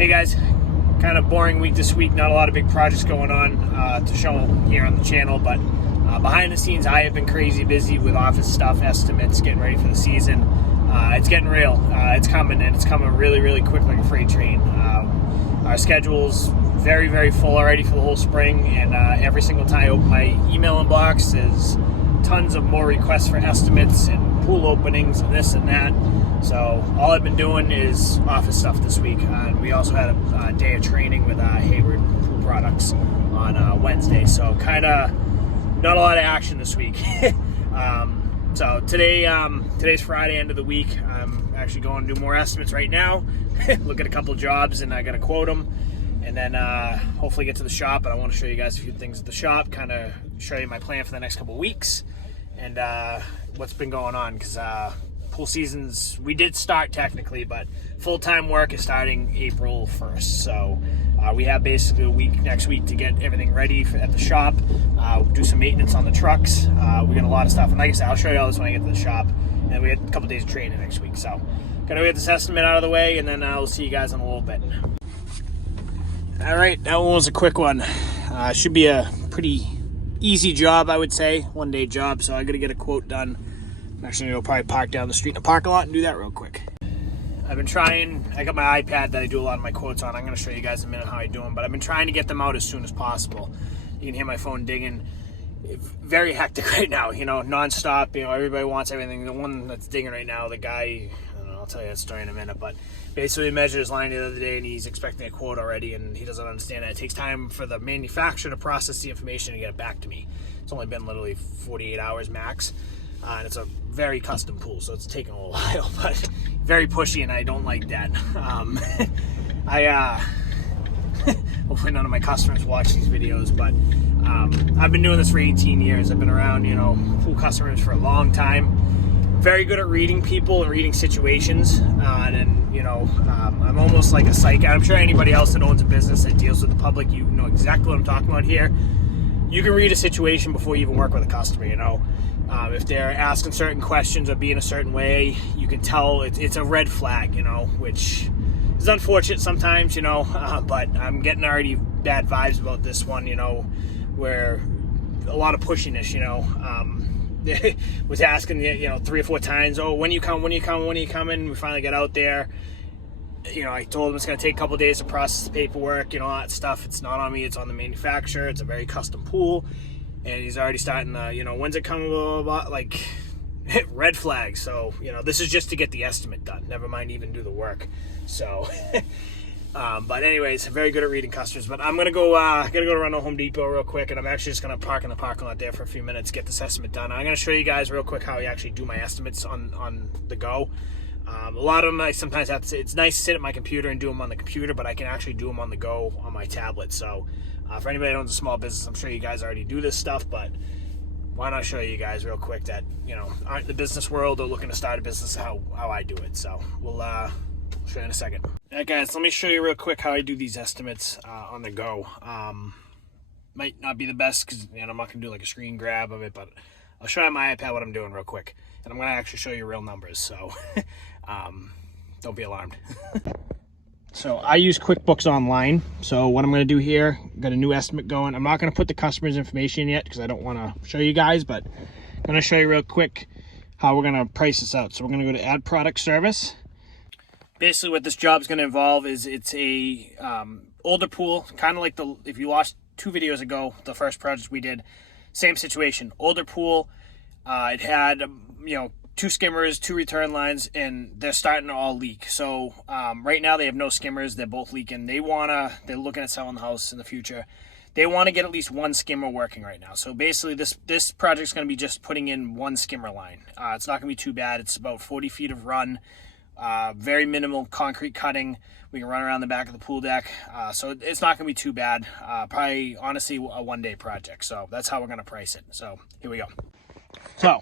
Hey guys, kind of boring week this week. Not a lot of big projects going on to show here on the channel, but behind the scenes I have been crazy busy with office stuff, estimates, getting ready for the season. It's getting real. It's coming, and it's coming really, really quick like a freight train. Our schedule's very, very full already for the whole spring, and every single time I open my email inbox, there's tons of more requests for estimates and pool openings and this and that. So all I've been doing is office stuff this week. And we also had a day of training with Hayward Pool Products on Wednesday. So kind of not a lot of action this week. So today's Friday, end of the week. I'm actually going to do more estimates right now. Look at a couple jobs, and I got to quote them. And then hopefully get to the shop. And I want to show you guys a few things at the shop, kind of show you my plan for the next couple weeks and what's been going on. Because pool seasons, we did start technically, but full-time work is starting April 1st. So we have basically a week next week to get everything ready at the shop, do some maintenance on the trucks. We got a lot of stuff. And like I said, I'll show you all this when I get to the shop. And we had a couple days of training next week. So gotta get this estimate out of the way, and then I'll see you guys in a little bit. All right, that one was a quick one. Should be a pretty easy job, I would say, one-day job. So I got to get a quote done. I'm actually going to probably park down the street in a parking lot and do that real quick. I've been trying, I got my iPad that I do a lot of my quotes on. I'm going to show you guys in a minute how I do them, but I've been trying to get them out as soon as possible. You can hear my phone dinging. Very hectic right now, you know, nonstop. You know, everybody wants everything. The one that's dinging right now, the guy, I don't know, I'll tell you that story in a minute, but basically he measured his line the other day and he's expecting a quote already, and he doesn't understand that it takes time for the manufacturer to process the information and get it back to me. It's only been literally 48 hours max, and it's a very custom pool, so it's taking a little while, but very pushy, and I don't like that. Hopefully none of my customers watch these videos, but I've been doing this for 18 years. I've been around, you know, pool customers for a long time. Very good at reading people and reading situations, and you know, I'm almost like a psych. I'm sure anybody else that owns a business that deals with the public, you know exactly what I'm talking about here. You can read a situation before you even work with a customer, you know. If they're asking certain questions or being a certain way, you can tell it's a red flag, you know, which is unfortunate sometimes, you know, but I'm getting already bad vibes about this one, you know, where a lot of pushiness, you know. Was asking, you know, 3 or 4 times, oh, when you coming? We finally got out there. You know, I told him it's going to take a couple days to process the paperwork, you know, all that stuff. It's not on me, it's on the manufacturer. It's a very custom pool. And he's already starting to, you know, when's it coming, blah, blah, blah, like, red flags. So, you know, this is just to get the estimate done. Never mind even do the work. So, but anyways, very good at reading customers. But I'm gonna go to run to Home Depot real quick, and I'm actually just gonna park in the parking lot there for a few minutes, get this estimate done. I'm gonna show you guys real quick how I actually do my estimates on the go. A lot of them I sometimes have to say, it's nice to sit at my computer and do them on the computer, but I can actually do them on the go on my tablet. So for anybody that owns a small business, I'm sure you guys already do this stuff, but why not show you guys real quick that, you know, aren't in the business world or looking to start a business how I do it. So we'll show you in a second. All right, guys, let me show you real quick how I do these estimates on the go. Might not be the best because, you know, I'm not going to do like a screen grab of it, but I'll show you on my iPad what I'm doing real quick. And I'm going to actually show you real numbers, so don't be alarmed. So I use QuickBooks Online. So what I'm going to do here, got a new estimate going. I'm not going to put the customer's information yet because I don't want to show you guys, but I'm going to show you real quick how we're going to price this out. So we're going to go to Add Product Service. Basically what this job is going to involve is it's a older pool, kind of like if you watched 2 videos ago, the first project we did, same situation, older pool. It had, you know, 2 skimmers, 2 return lines, and they're starting to all leak. So right now they have no skimmers, they're both leaking. They're looking at selling the house in the future. They want to get at least 1 skimmer working right now. So basically this project's going to be just putting in 1 skimmer line. It's not going to be too bad. It's about 40 feet of run. Very minimal concrete cutting. We can run around the back of the pool deck. So it's not going to be too bad. Probably, honestly, a 1-day project. So that's how we're going to price it. So here we go. So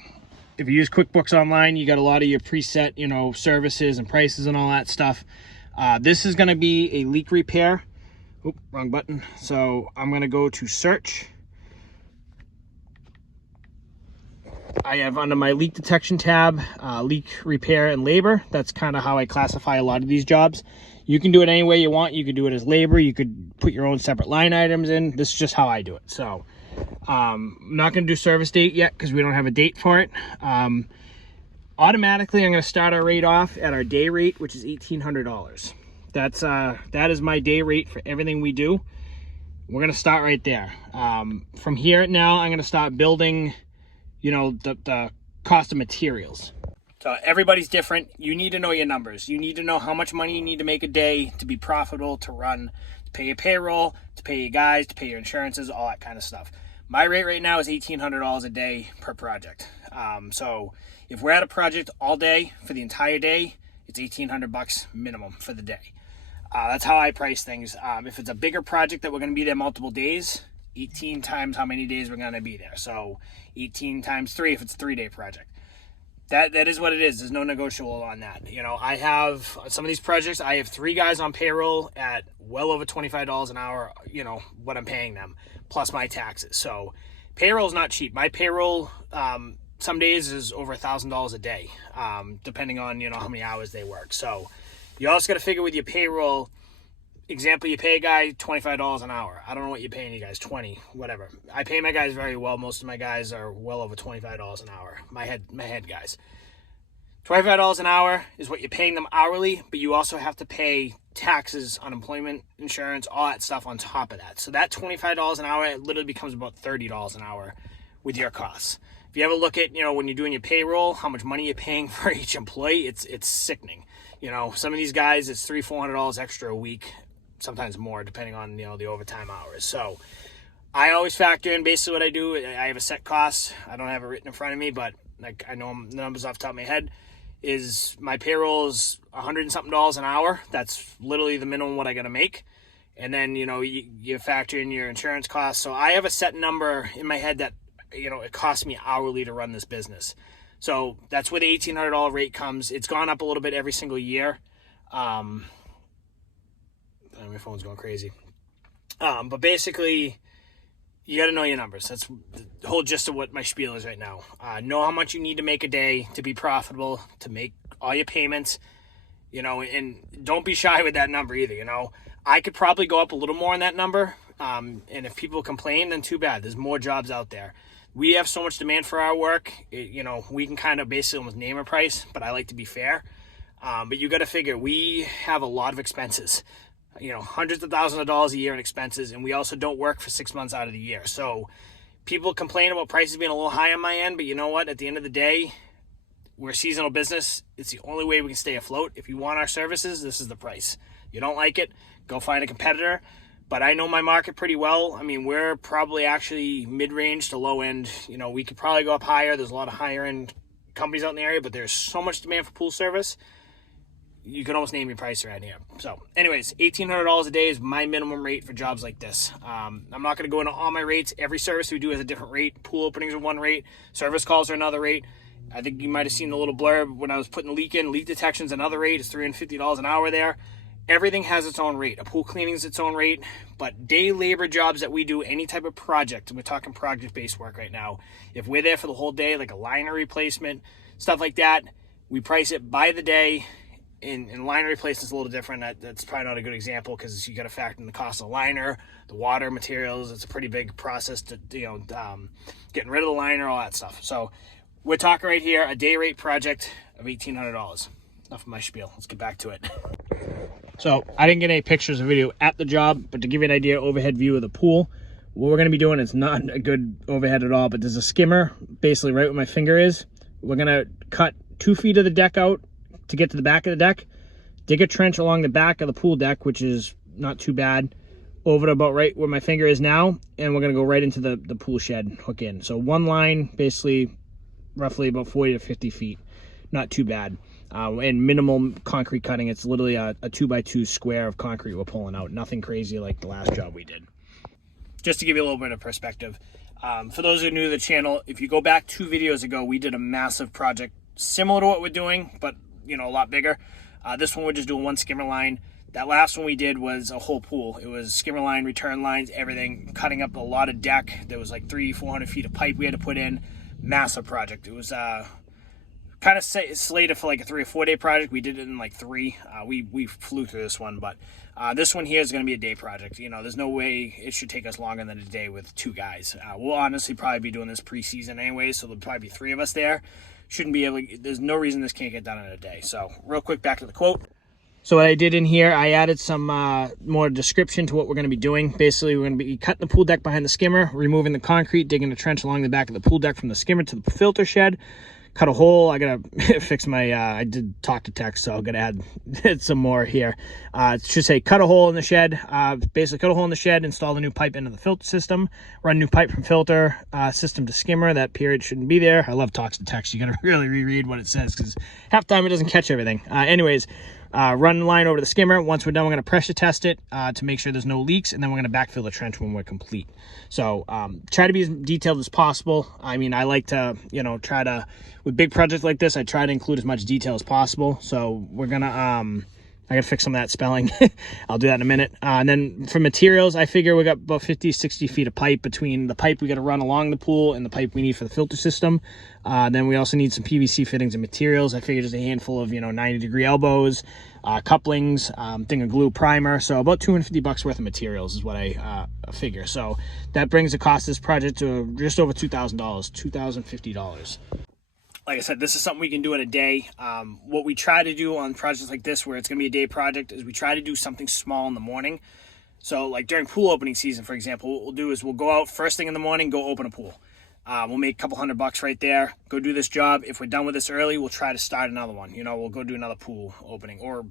if you use QuickBooks Online, you got a lot of your preset, you know, services and prices and all that stuff. This is going to be a leak repair. Oop, wrong button. So I'm going to go to search. I have under my leak detection tab, leak repair and labor. That's kind of how I classify a lot of these jobs. You can do it any way you want. You could do it as labor. You could put your own separate line items in. This is just how I do it. So I'm not going to do service date yet because we don't have a date for it. Automatically, I'm going to start our rate off at our day rate, which is $1,800. That is my day rate for everything we do. We're going to start right there. From here now, I'm going to start building, you know, the cost of materials. So everybody's different. You need to know your numbers. You need to know how much money you need to make a day to be profitable, to run, to pay your payroll, to pay your guys, to pay your insurances, all that kind of stuff. My rate right now is $1,800 a day per project. So if we're at a project all day for the entire day, it's $1,800 minimum for the day. That's how I price things. If it's a bigger project that we're going to be there multiple days, 18 times how many days we're going to be there. So 18 times 3 if it's a 3-day project. That is what it is. There's no negotiable on that. You know, I have some of these projects, I have 3 guys on payroll at well over $25 an hour, you know, what I'm paying them, plus my taxes. So payroll is not cheap. My payroll, some days is over $1,000 a day, depending on, you know, how many hours they work. So you also got to figure with your payroll, example, you pay a guy $25 an hour. I don't know what you're paying you guys, 20, whatever. I pay my guys very well. Most of my guys are well over $25 an hour. My head guys. $25 an hour is what you're paying them hourly, but you also have to pay taxes, unemployment insurance, all that stuff on top of that. So that $25 an hour, it literally becomes about $30 an hour with your costs. If you ever look at, you know, when you're doing your payroll, how much money you're paying for each employee, it's sickening. You know, some of these guys, it's $300-400 extra a week, sometimes more, depending on, you know, the overtime hours. So I always factor in basically what I do. I have a set cost. I don't have it written in front of me, but like I know the numbers off the top of my head. Is my payroll is $100 and something an hour. That's literally the minimum what I got to make. And then, you know, you factor in your insurance costs. So I have a set number in my head that, you know, it costs me hourly to run this business. So that's where the $1,800 rate comes. It's gone up a little bit every single year. My phone's going crazy. But basically, you got to know your numbers. That's the whole gist of what my spiel is right now. Know how much you need to make a day to be profitable, to make all your payments, you know, and don't be shy with that number either, you know. I could probably go up a little more on that number. And if people complain, then too bad. There's more jobs out there. We have so much demand for our work, you know, we can kind of basically almost name a price, but I like to be fair. But you got to figure, we have a lot of expenses, you know, hundreds of thousands of dollars a year in expenses, and we also don't work for 6 months out of the year. So people complain about prices being a little high on my end, but you know what? At the end of the day, we're a seasonal business. It's the only way we can stay afloat. If you want our services, this is the price. You don't like it, go find a competitor. But I know my market pretty well. I mean, we're probably actually mid-range to low-end. You know, we could probably go up higher. There's a lot of higher-end companies out in the area, but there's so much demand for pool service, you can almost name your price around here. So, anyways, $1,800 a day is my minimum rate for jobs like this. I'm not going to go into all my rates. Every service we do has a different rate. Pool openings are one rate. Service calls are another rate. I think you might have seen the little blurb when I was putting the leak in. Leak detection's another rate. It's $350 an hour there. Everything has its own rate. A pool cleaning is its own rate, but day labor jobs that we do, any type of project, we're talking project-based work right now. If we're there for the whole day, like a liner replacement, stuff like that, we price it by the day. In liner replacement is a little different. That's probably not a good example because you got to factor in the cost of the liner, the water, materials. It's a pretty big process to, you know, getting rid of the liner, all that stuff. So we're talking right here, a day rate project of $1,800. Enough of my spiel. Let's get back to it. So I didn't get any pictures or video at the job, but to give you an idea, overhead view of the pool, what we're going to be doing is not a good overhead at all, but there's a skimmer basically right where my finger is. We're going to cut 2 feet of the deck out to get to the back of the deck, dig a trench along the back of the pool deck, which is not too bad, over to about right where my finger is now, and we're going to go right into the pool shed, hook in. So one line, basically roughly about 40 to 50 feet, not too bad. And minimal concrete cutting. It's literally a 2x2 square of concrete we're pulling out. Nothing crazy like the last job we did. Just to give you a little bit of perspective, for those who are new to the channel, if you go back 2 videos ago, we did a massive project similar to what we're doing, but you know, a lot bigger. This one we're just doing one skimmer line. That last one we did was a whole pool. It was skimmer line, return lines, everything, cutting up a lot of deck. There was like 300-400 feet of pipe we had to put in. Massive project. It was kind of slated for like a 3 or 4 day project. We did it in like 3. We flew through this one, but this one here is going to be a day project. You know, there's no way it should take us longer than a day with 2 guys. We'll honestly probably be doing this preseason anyway, so there'll probably be 3 of us there. Shouldn't be able to, there's no reason this can't get done in a day. So real quick, back to the quote. So what I did in here, I added some more description to what we're going to be doing. Basically, we're going to be cutting the pool deck behind the skimmer, removing the concrete, digging a trench along the back of the pool deck from the skimmer to the filter shed. Cut a hole. I gotta fix my I did talk to text, so I'm gonna add some more here. It should say cut a hole in the shed. Basically cut a hole in the shed, install the new pipe into the filter system, run new pipe from filter system to skimmer. That period shouldn't be there. I love talks to text. You gotta really reread what it says, because half the time it doesn't catch everything. Anyways, run the line over to the skimmer. Once we're done, we're going to pressure test it to make sure there's no leaks, and then we're going to backfill the trench when we're complete. So try to be as detailed as possible. I mean, I like to, you know, try to, with big projects like this, I try to include as much detail as possible. So we're going to, I gotta fix some of that spelling. I'll do that in a minute. And then for materials, I figure we got about 50, 60 feet of pipe between the pipe we got to run along the pool and the pipe we need for the filter system. Then we also need some PVC fittings and materials. I figured just a handful of, 90-degree elbows, couplings, thing of glue, primer. So about $250 worth of materials is what I figure. So that brings the cost of this project to just over $2,000, $2,050. Like I said, this is something we can do in a day. What we try to do on projects like this, where it's going to be a day project, is we try to do something small in the morning. So like during pool opening season, for example, what we'll do is we'll go out first thing in the morning, go open a pool. We'll make a couple $100 right there, go do this job. If we're done with this early, we'll try to start another one. We'll go do another pool opening, or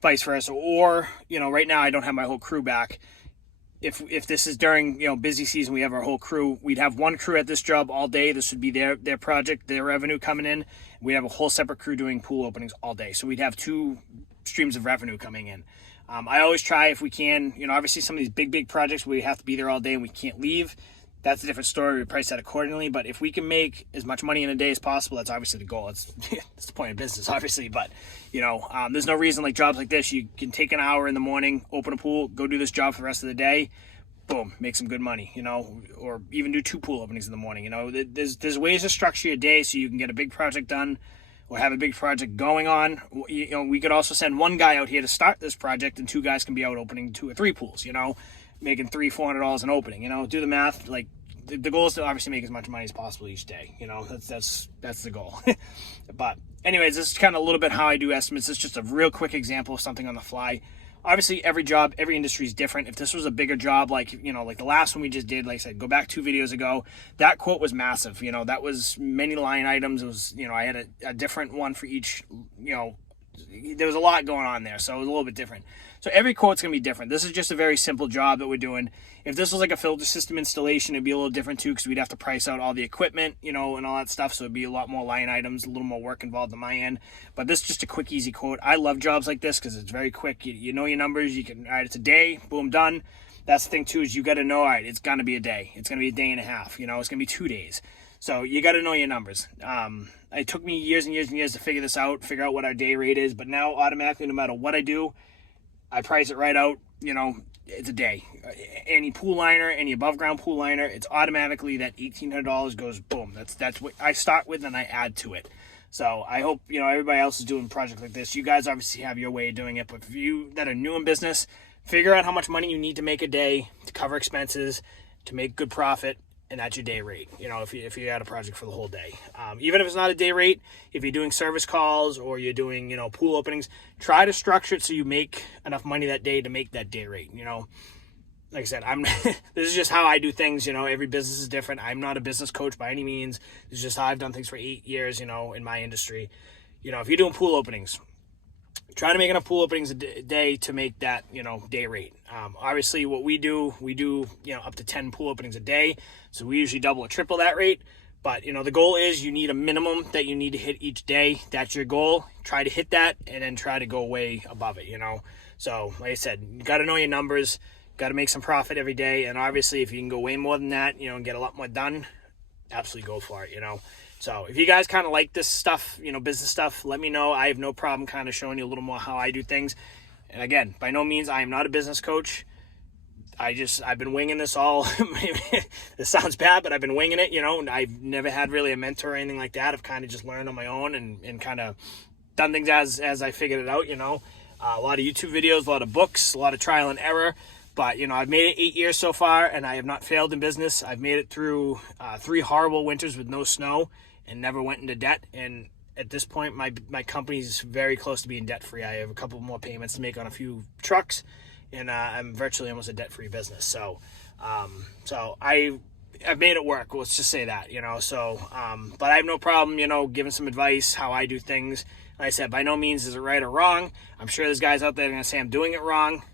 vice versa. Or, right now I don't have my whole crew back. If this is during, busy season, we have our whole crew. We'd have one crew at this job all day. This would be their project, their revenue coming in. We'd have a whole separate crew doing pool openings all day. So we'd have 2 streams of revenue coming in. I always try, if we can, obviously some of these big projects we have to be there all day and we can't leave. That's a different story. We price that accordingly. But if we can make as much money in a day as possible, that's obviously the goal. That's the point of business, obviously. But, there's no reason, like jobs like this, you can take an hour in the morning, open a pool, go do this job for the rest of the day, boom, make some good money, or even do 2 pool openings in the morning. There's ways to structure your day so you can get a big project done or have a big project going on. We could also send 1 guy out here to start this project, and 2 guys can be out opening 2 or 3 pools, making $300-400 an opening. Do the math. Like, the goal is to obviously make as much money as possible each day. That's the goal. But anyways, this is kind of a little bit how I do estimates. It's just a real quick example of something on the fly. Obviously, every job, every industry is different. If this was a bigger job, like the last one we just did, like I said, go back 2 videos ago, that quote was massive. That was many line items. It was, I had a different one for each, there was a lot going on there, so it was a little bit different. So every quote's going to be different. This is just a very simple job that we're doing. If this was like a filter system installation, it'd be a little different too, because we'd have to price out all the equipment, and all that stuff. So it'd be a lot more line items, a little more work involved on my end. But this is just a quick, easy quote. I love jobs like this because it's very quick. You know your numbers. You can, all right, it's a day, boom, done. That's the thing too, is you got to know, all right, it's going to be a day. It's going to be a day and a half. It's going to be 2 days. So you got to know your numbers. It took me years and years and years to figure this out, figure out what our day rate is. But now automatically, no matter what I do, I price it right out. It's a day. Any pool liner, any above ground pool liner, it's automatically that $1,800 goes boom. That's what I start with, and I add to it. So I hope, everybody else is doing a project like this. You guys obviously have your way of doing it, but for you that are new in business, figure out how much money you need to make a day to cover expenses, to make good profit, and that's your day rate, if you had a project for the whole day. Even if it's not a day rate, if you're doing service calls or you're doing, pool openings, try to structure it so you make enough money that day to make that day rate. Like I said, this is just how I do things. Every business is different. I'm not a business coach by any means. This is just how I've done things for 8 years, in my industry. If you're doing pool openings, try to make enough pool openings a day to make that, day rate. Obviously what we do, up to 10 pool openings a day. So we usually double or triple that rate. But, the goal is you need a minimum that you need to hit each day. That's your goal. Try to hit that and then try to go way above it, So like I said, you got to know your numbers, got to make some profit every day. And obviously if you can go way more than that, and get a lot more done, absolutely go for it, So if you guys kind of like this stuff, business stuff, let me know. I have no problem kind of showing you a little more how I do things. And again, by no means, I am not a business coach. I've been winging this all. This sounds bad, but I've been winging it, and I've never had really a mentor or anything like that. I've kind of just learned on my own and kind of done things as I figured it out, a lot of YouTube videos, a lot of books, a lot of trial and error. But, I've made it 8 years so far, and I have not failed in business. I've made it through 3 horrible winters with no snow and never went into debt. And at this point, my company's very close to being debt-free. I have a couple more payments to make on a few trucks, and I'm virtually almost a debt-free business. So I've made it work. Let's just say that, So, but I have no problem, giving some advice, how I do things. Like I said, by no means is it right or wrong. I'm sure there's guys out there that are going to say I'm doing it wrong.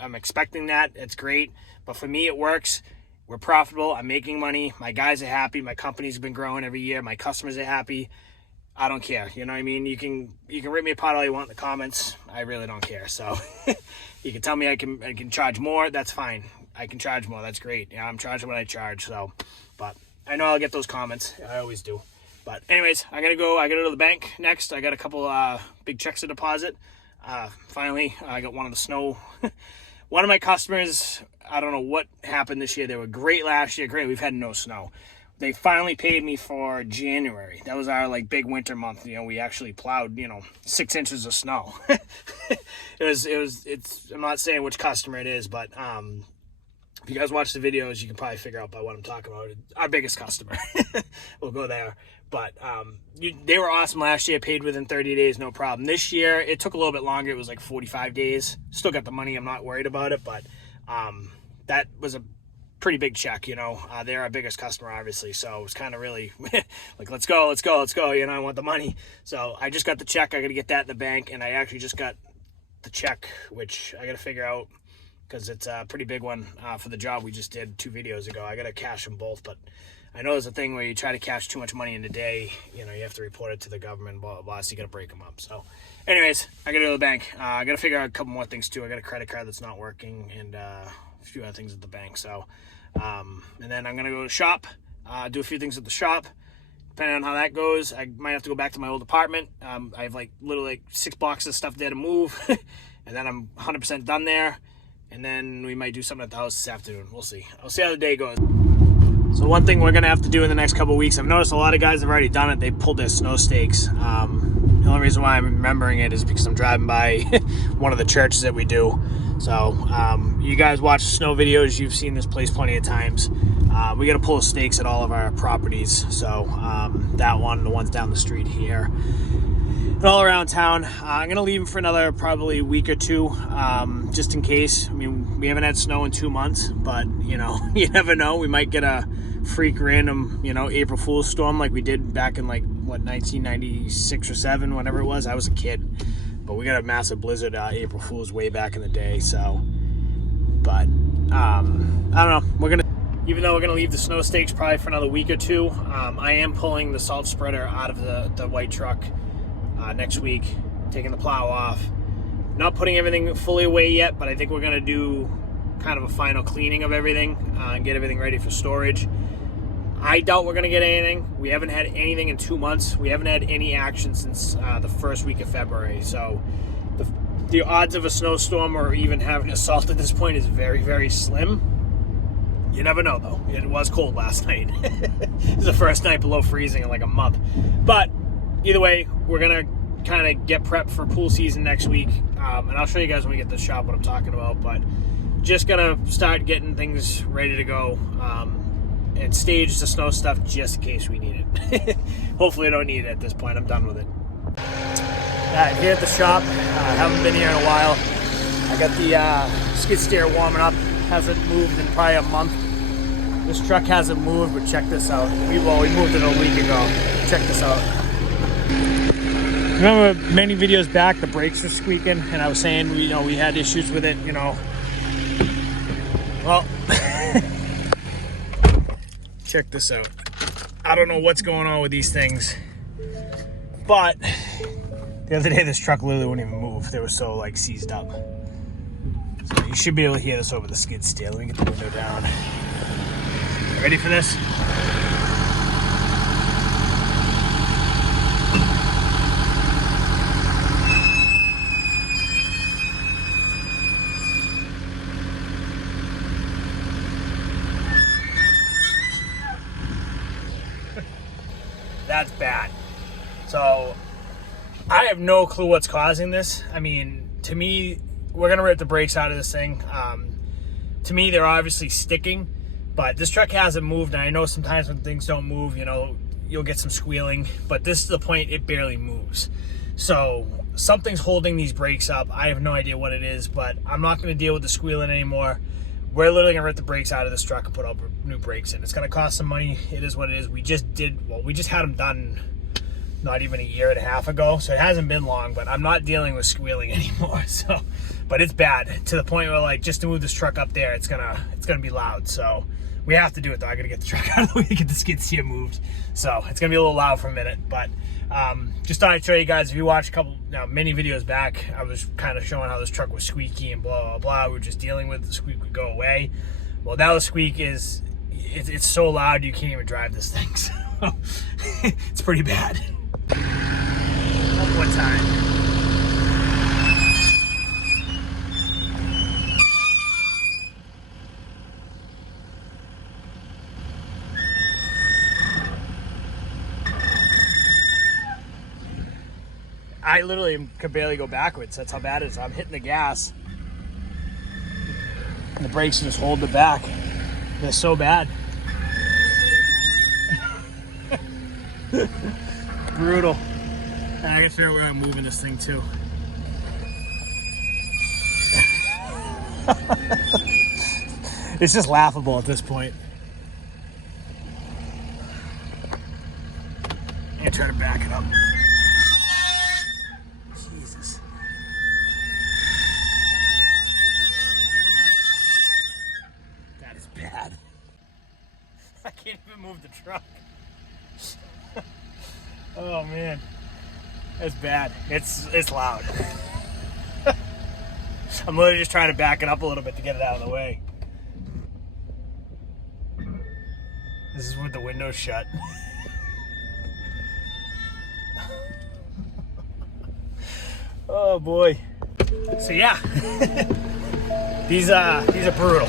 I'm expecting that. It's great. But for me, it works. We're profitable. I'm making money. My guys are happy. My company's been growing every year. My customers are happy. I don't care. You know what I mean? You can rip me apart all you want in the comments. I really don't care. So you can tell me I can charge more. That's fine. I can charge more. That's great. Yeah, I'm charging what I charge. So, but I know I'll get those comments. I always do. But anyways, I gotta go to the bank next. I got a couple big checks to deposit. Finally, I got one of the snow. One of my customers, I don't know what happened this year. They were great last year. Great. We've had no snow. They finally paid me for January. That was our big winter month. We actually plowed, 6 inches of snow. I'm not saying which customer it is, but, if you guys watch the videos, you can probably figure out by what I'm talking about. Our biggest customer. We'll go there. But they were awesome last year, paid within 30 days, no problem. This year, it took a little bit longer. It was 45 days. Still got the money. I'm not worried about it. But that was a pretty big check, They're our biggest customer, obviously. So it was kind of really let's go. I want the money. So I just got the check. I got to get that in the bank. And I actually just got the check, which I got to figure out, because it's a pretty big one for the job we just did 2 videos ago. I got to cash them both, but I know there's a thing where you try to cash too much money in a day, you have to report it to the government, blah, blah, blah, so you got to break them up. So anyways, I got to go to the bank. I got to figure out a couple more things too. I got a credit card that's not working and a few other things at the bank. So, and then I'm going to go to the shop, do a few things at the shop. Depending on how that goes, I might have to go back to my old apartment. I have literally 6 boxes of stuff there to move, and then I'm 100% done there. And then we might do something at the house this afternoon. We'll see. I'll see how the day goes. So one thing we're going to have to do in the next couple of weeks, I've noticed a lot of guys have already done it. They pulled their snow stakes. The only reason why I'm remembering it is because I'm driving by one of the churches that we do. So you guys watch the snow videos. You've seen this place plenty of times. We got to pull stakes at all of our properties. So that one, the ones down the street here, and all around town. I'm going to leave them for another probably week or 2, just in case. I mean, we haven't had snow in 2 months, but, you never know. We might get a freak random, April Fool's storm like we did back in, 1996 or 7, whenever it was. I was a kid. But we got a massive blizzard April Fool's way back in the day, so. But, I don't know. Even though we're going to leave the snow stakes probably for another week or 2, I am pulling the salt spreader out of the white truck next week, taking the plow off. Not putting everything fully away yet, but I think we're going to do kind of a final cleaning of everything and get everything ready for storage. I doubt we're going to get anything. We haven't had anything in 2 months. We haven't had any action since the first week of February. So the odds of a snowstorm or even having assault at this point is very, very slim. You never know, though. It was cold last night. It was the first night below freezing in a month. But either way, we're going to kind of get prepped for pool season next week. And I'll show you guys when we get to the shop what I'm talking about. But just going to start getting things ready to go and stage the snow stuff just in case we need it. Hopefully I don't need it at this point. I'm done with it. Here at the shop. Haven't been here in a while. I got the skid steer warming up. Hasn't moved in probably a month. This truck hasn't moved, but check this out. We moved it a week ago. Check this out. Remember many videos back, the brakes were squeaking, and I was saying we had issues with it. Well, check this out. I don't know what's going on with these things, but the other day this truck literally wouldn't even move. They were so seized up. So you should be able to hear this over the skid steer. Let me get the window down. Ready for this? That's bad. So I have no clue what's causing this. I mean, to me, we're gonna rip the brakes out of this thing. To me, they're obviously sticking, but this truck hasn't moved. And I know sometimes when things don't move, you'll get some squealing, but this is the point, it barely moves. So something's holding these brakes up. I have no idea what it is, but I'm not going to deal with the squealing anymore. We're literally going to rip the brakes out of this truck and put all new brakes in. It's going to cost some money. It is what it is. We just had them done not even a year and a half ago, so it hasn't been long, but I'm not dealing with squealing anymore. So, but it's bad to the point where, like, just to move this truck up there, it's gonna be loud. So we have to do it though. I gotta get the truck out of the way to get the skid steer moved. So it's gonna be a little loud for a minute, but just thought I'd show you guys. If you watched many videos back, I was kind of showing how this truck was squeaky and blah, blah, blah. We were just dealing with the squeak would go away. Well, now the squeak it's so loud you can't even drive this thing. So it's pretty bad. One more time. I literally could barely go backwards. That's how bad it is. I'm hitting the gas, and the brakes just hold it back. They're so bad. Brutal. And I gotta figure out where I'm moving this thing to. It's just laughable at this point. I'm gonna try to back it up. Jesus. That is bad. I can't even move the truck. Oh man, that's bad. It's loud. I'm literally just trying to back it up a little bit to get it out of the way. This is with the windows shut. Oh boy. So yeah, these are brutal.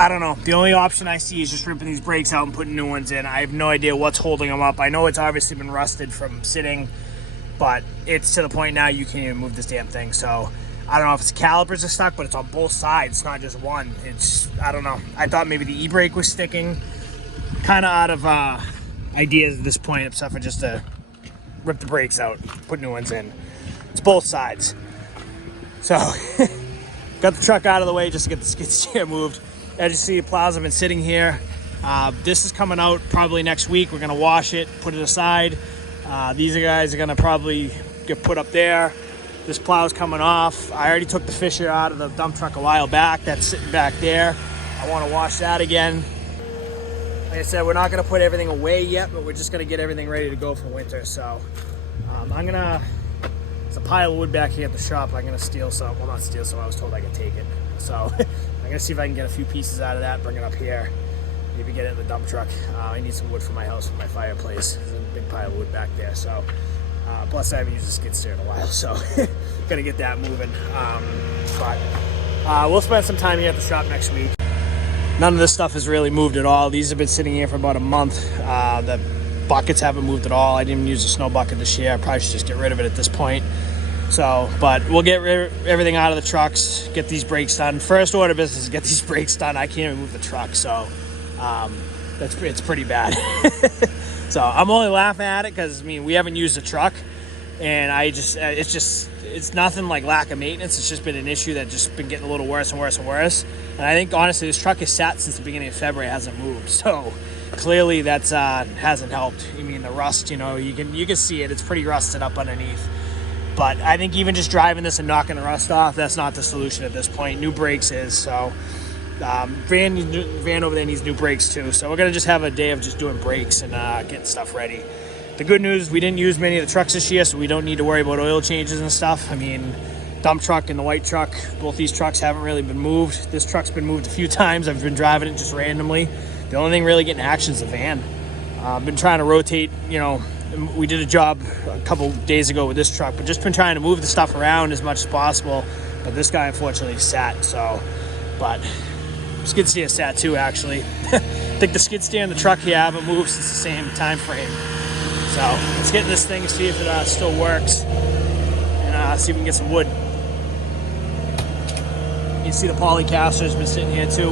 I don't know. The only option I see is just ripping these brakes out and putting new ones in. I have no idea what's holding them up. I know it's obviously been rusted from sitting, but it's to the point now you can't even move this damn thing. So I don't know if it's calipers are stuck, but it's on both sides. It's not just one. I don't know. I thought maybe the e-brake was sticking. Kind of out of ideas at this point, except for just to rip the brakes out, put new ones in. It's both sides. So got the truck out of the way just to get the skid steer moved. As you see, the plows have been sitting here. This is coming out probably next week. We're gonna wash it, put it aside. These guys are gonna probably get put up there. This plow's coming off. I already took the fisher out of the dump truck a while back. That's sitting back there. I wanna wash that again. Like I said, we're not gonna put everything away yet, but we're just gonna get everything ready to go for winter. So there's a pile of wood back here at the shop. I'm gonna steal some. Well, not steal some, I was told I could take it. So I'm gonna see if I can get a few pieces out of that, bring it up here, maybe get it in the dump truck. I need some wood for my house, for my fireplace. There's a big pile of wood back there. So plus I haven't used a skid steer in a while, so gonna get that moving. But we'll spend some time here at the shop next week. None of this stuff has really moved at all. These have been sitting here for about a month. The buckets haven't moved at all. I didn't even use a snow bucket this year. I probably should just get rid of it at this point. So, but we'll get everything out of the trucks, get these brakes done. First order of business is get these brakes done. I can't even move the truck, so it's pretty bad. So I'm only laughing at it because, I mean, we haven't used the truck, and it's nothing like lack of maintenance. It's just been an issue that's just been getting a little worse and worse and worse. And I think, honestly, this truck is sat since the beginning of February, hasn't moved. So clearly that's hasn't helped. I mean, the rust, you can see it. It's pretty rusted up underneath. But I think even just driving this and knocking the rust off, that's not the solution at this point. New brakes is. So van over there needs new brakes too. So we're going to just have a day of just doing brakes and getting stuff ready. The good news, we didn't use many of the trucks this year, so we don't need to worry about oil changes and stuff. I mean, dump truck and the white truck, both these trucks haven't really been moved. This truck's been moved a few times. I've been driving it just randomly. The only thing really getting action is the van. I've been trying to rotate, we did a job a couple days ago with this truck, but just been trying to move the stuff around as much as possible. But this guy unfortunately sat, so, but skid steer sat too, actually. I think the skid steer and the truck here haven't moved since the same time frame. So let's get in this thing and see if it still works, and see if we can get some wood. You can see the polycaster's been sitting here too.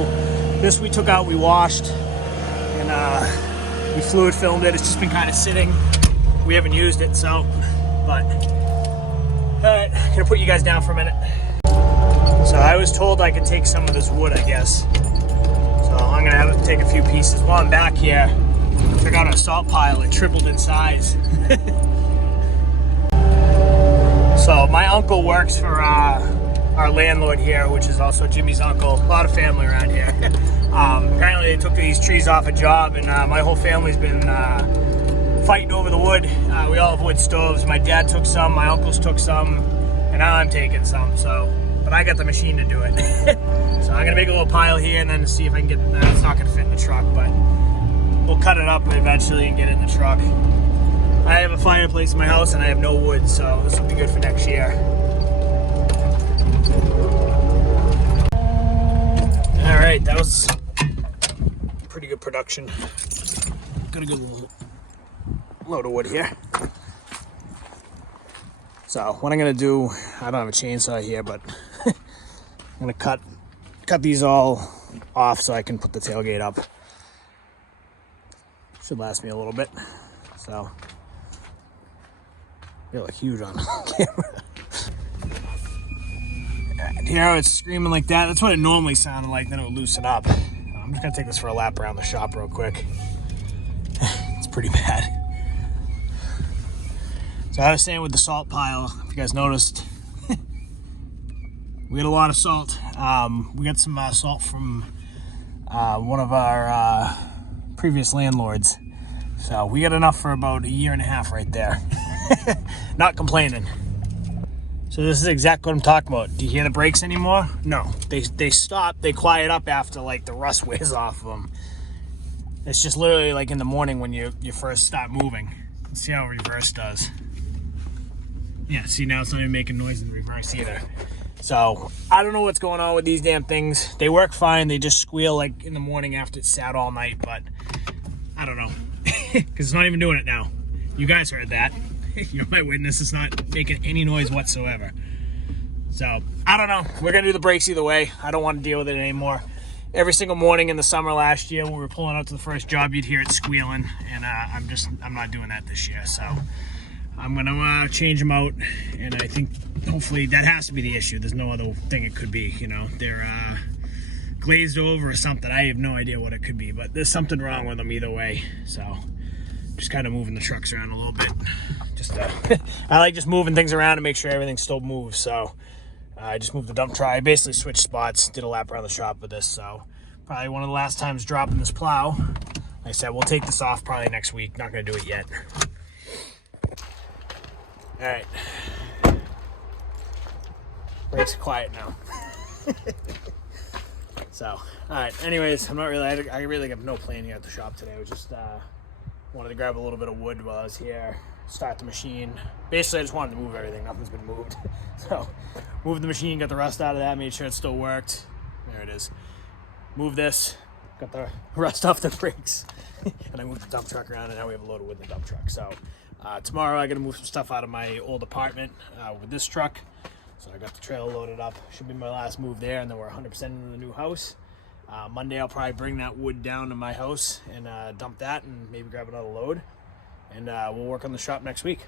This we took out, we washed, and we fluid filmed it. It's just been kind of sitting. We haven't used it, so, but, all right, gonna put you guys down for a minute. So I was told I could take some of this wood, I guess. So I'm gonna have to take a few pieces. While I'm back here, check out our salt pile. It tripled in size. So my uncle works for our landlord here, which is also Jimmy's uncle. A lot of family around here. Apparently they took these trees off a job, and my whole family's been fighting over the wood. We all have wood stoves. My dad took some, my uncles took some, and now I'm taking some. So, but I got the machine to do it. So I'm gonna make a little pile here and then see if I can get. It's not gonna fit in the truck, but we'll cut it up eventually and get it in the truck. I have a fireplace in my house and I have no wood, so this will be good for next year. All right, that was pretty good production. Got a good little load of wood here. So what I'm gonna do, I don't have a chainsaw here, but I'm gonna cut these all off so I can put the tailgate up. Should last me a little bit. So they look huge on camera. And here it's screaming like that. That's what it normally sounded like. Then it would loosen up. I'm just gonna take this for a lap around the shop real quick. It's pretty bad. So I was saying with the salt pile, if you guys noticed, we had a lot of salt. We got some salt from one of our previous landlords. So we got enough for about a year and a half right there. Not complaining. So this is exactly what I'm talking about. Do you hear the brakes anymore? No, they stop, they quiet up after like the rust wears off of them. It's just literally like in the morning when you first start moving. Let's see how reverse does. Yeah, see, now it's not even making noise in reverse either. So I don't know what's going on with these damn things. They work fine. They just squeal like in the morning after it's sat all night, but I don't know. Because it's not even doing it now. You guys heard that. You're my witness. It's not making any noise whatsoever. So I don't know. We're gonna do the brakes either way. I don't want to deal with it anymore. Every single morning in the summer last year when we were pulling out to the first job, you'd hear it squealing, and I'm not doing that this year. So I'm gonna change them out, and I think hopefully that has to be the issue. There's no other thing it could be. You know, they're glazed over or something. I have no idea what it could be, but there's something wrong with them either way. So just kind of moving the trucks around a little bit. Just I like just moving things around to make sure everything still moves. So I just moved the dump truck. I basically switched spots, did a lap around the shop with this. So probably one of the last times dropping this plow. Like I said, we'll take this off probably next week. Not gonna do it yet. All right. Brakes are quiet now. So, all right. Anyways, I really have no plan here at the shop today. I was just wanted to grab a little bit of wood while I was here, start the machine. Basically, I just wanted to move everything. Nothing's been moved. So, moved the machine, got the rust out of that, made sure it still worked. There it is. Move this, got the rust off the brakes, and I moved the dump truck around, and now we have a load of wood in the dump truck. So, tomorrow I got to move some stuff out of my old apartment with this truck. So I got the trailer loaded up. Should be my last move there, and then we're 100% into the new house. Monday I'll probably bring that wood down to my house and dump that and maybe grab another load. And we'll work on the shop next week.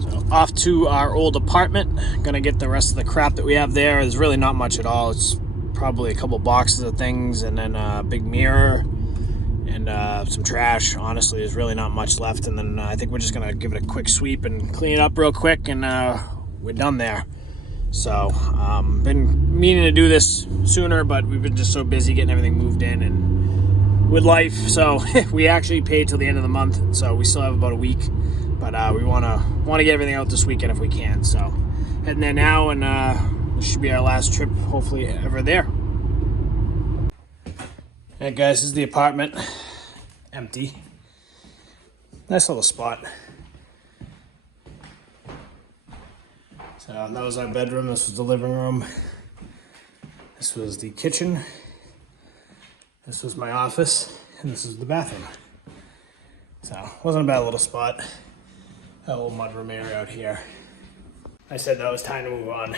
So off to our old apartment. Gonna get the rest of the crap that we have there. There's really not much at all. It's probably a couple boxes of things and then a big mirror and some trash. Honestly, there's really not much left. And then I think we're just gonna give it a quick sweep and clean it up real quick, and we're done there. So been meaning to do this sooner, but we've been just so busy getting everything moved in and with life. So we actually paid till the end of the month, so we still have about a week, but we want to get everything out this weekend if we can. So heading there now, and this should be our last trip hopefully ever there. Hey guys, this is the apartment. Empty. Nice little spot. So that was our bedroom. This was the living room. This was the kitchen. This was my office, and this is the bathroom. So, wasn't a bad little spot. A little mudroom area out here. I said that was time to move on.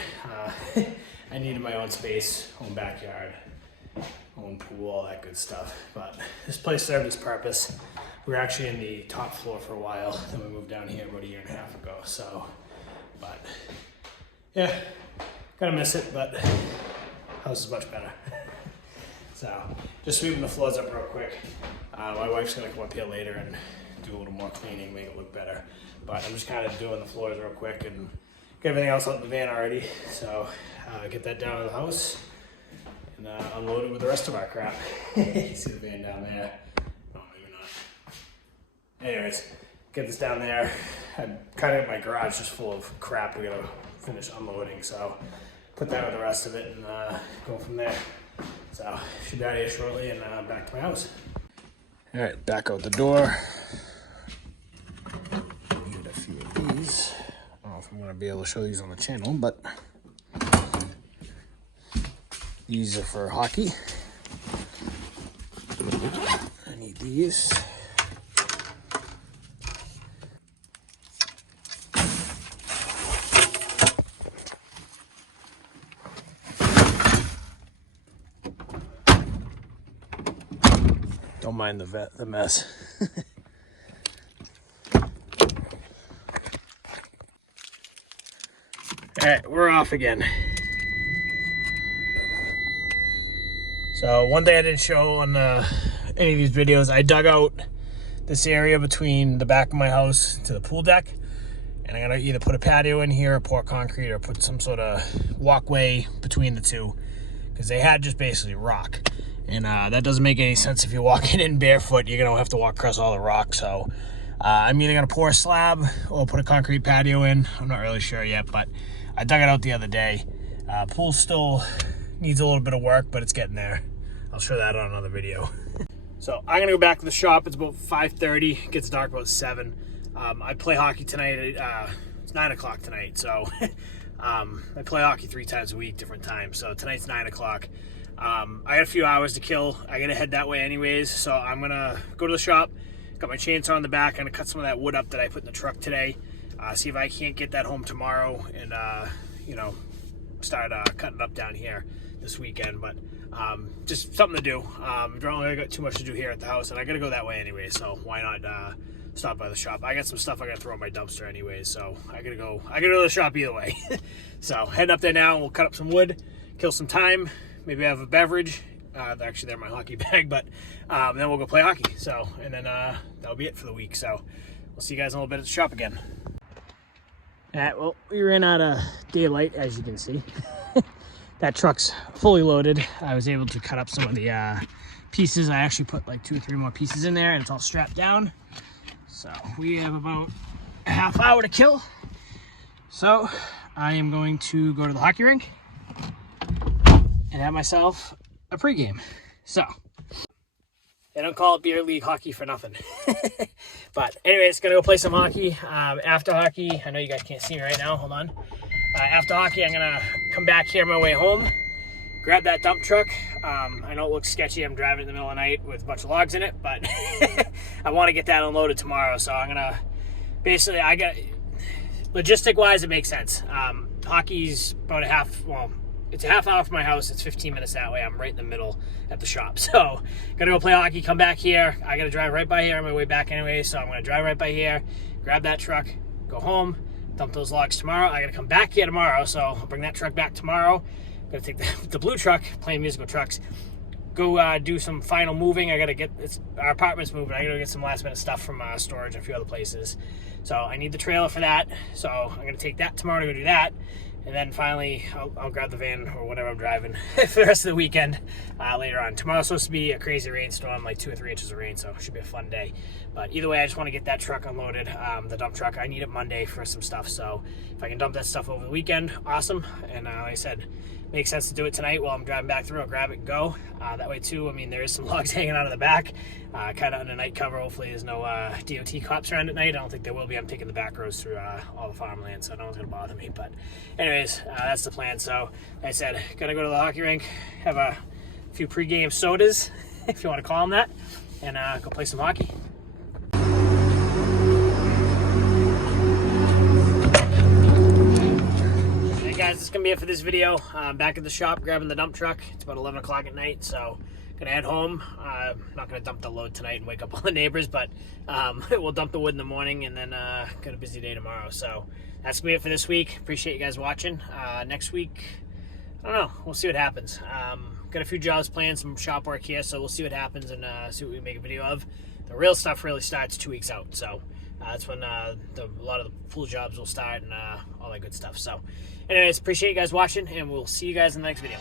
I needed my own space, own backyard, own pool, all that good stuff. But this place served its purpose. We were actually in the top floor for a while, then we moved down here about a year and a half ago. So, but yeah, gotta miss it, but house is much better. So, just sweeping the floors up real quick. My wife's gonna come up here later and do a little more cleaning, make it look better. But I'm just kind of doing the floors real quick and get everything else out in the van already. So, get that down to the house and unload it with the rest of our crap. You see the van down there? No, maybe not. Anyways, get this down there. I kind of got my garage just full of crap we gotta finish unloading. So, put that with the rest of it and go from there. So, should be out of here shortly and back to my house. All right, back out the door. Get a few of these. I don't know if I'm gonna be able to show these on the channel, but these are for hockey. I need these. Don't mind the mess. All right, we're off again. So one thing I didn't show on any of these videos, I dug out this area between the back of my house to the pool deck, and I'm gonna either put a patio in here or pour concrete or put some sort of walkway between the two, because they had just basically rock. And that doesn't make any sense if you're walking in barefoot. You're gonna have to walk across all the rock. So I'm either gonna pour a slab or put a concrete patio in. I'm not really sure yet, but I dug it out the other day. Pool still needs a little bit of work, but it's getting there. I'll show that on another video. So I'm gonna go back to the shop. It's about 5:30. It gets dark about 7. I play hockey tonight. It's 9 o'clock tonight. So I play hockey 3 times a week, different times. So tonight's 9 o'clock. I got a few hours to kill. I gotta head that way anyways, so I'm gonna go to the shop. Got my chainsaw in the back. I'm gonna cut some of that wood up that I put in the truck today. See if I can't get that home tomorrow and start cutting up down here this weekend. But just something to do. I don't really got too much to do here at the house, and I gotta go that way anyway, so why not stop by the shop. I got some stuff I gotta throw in my dumpster anyway, so I gotta go to the shop either way. So heading up there now, and we'll cut up some wood, kill some time. Maybe I have a beverage. Actually, they're my hockey bag, but then we'll go play hockey. So, and then that'll be it for the week. So, we'll see you guys in a little bit at the shop again. All right, well, we ran out of daylight, as you can see. That truck's fully loaded. I was able to cut up some of the pieces. I actually put like 2 or 3 more pieces in there, and it's all strapped down. So, we have about a half hour to kill. So, I am going to go to the hockey rink and have myself a pregame. So, they don't call it beer league hockey for nothing. But anyways, gonna go play some hockey. After hockey, I know you guys can't see me right now, hold on. After hockey, I'm gonna come back here on my way home, grab that dump truck. I know it looks sketchy, I'm driving in the middle of the night with a bunch of logs in it, but I wanna get that unloaded tomorrow. So I'm gonna, basically, logistic wise, it makes sense. Hockey's about it's a half hour from my house. It's 15 minutes that way. I'm right in the middle at the shop. So, gotta go play hockey, come back here. I gotta drive right by here on my way back anyway, so I'm gonna drive right by here, grab that truck, go home, dump those logs tomorrow. I gotta come back here tomorrow, so I'll bring that truck back tomorrow. Gotta take the blue truck, playing musical trucks, go do some final moving. I gotta get, our apartment's moving. I gotta get some last minute stuff from storage and a few other places. So, I need the trailer for that. So, I'm gonna take that tomorrow to go do that. And then finally, I'll grab the van or whatever I'm driving for the rest of the weekend later on. Tomorrow's supposed to be a crazy rainstorm, like 2 or 3 inches of rain, so it should be a fun day. But either way, I just want to get that truck unloaded, the dump truck. I need it Monday for some stuff, so if I can dump that stuff over the weekend, awesome. And like I said, makes sense to do it tonight while I'm driving back through. I'll grab it and go. That way too, I mean, there is some logs hanging out of the back, kind of under night cover. Hopefully there's no DOT cops around at night. I don't think there will be. I'm taking the back roads through all the farmland, so no one's gonna bother me. But anyways, that's the plan. So like I said, gonna go to the hockey rink, have a few pre-game sodas, if you want to call them that, and go play some hockey. Guys, this is gonna be it for this video. Back at the shop grabbing the dump truck. It's about 11 o'clock at night, so gonna head home. Not gonna dump the load tonight and wake up all the neighbors, but we'll dump the wood in the morning, and then got a busy day tomorrow. So that's gonna be it for this week. Appreciate you guys watching. Next week, I don't know, we'll see what happens. Got a few jobs planned, some shop work here, so we'll see what happens and see what we make a video of. The real stuff really starts 2 weeks out, so that's when a lot of the pool jobs will start and all that good stuff. So anyways, appreciate you guys watching, and we'll see you guys in the next video.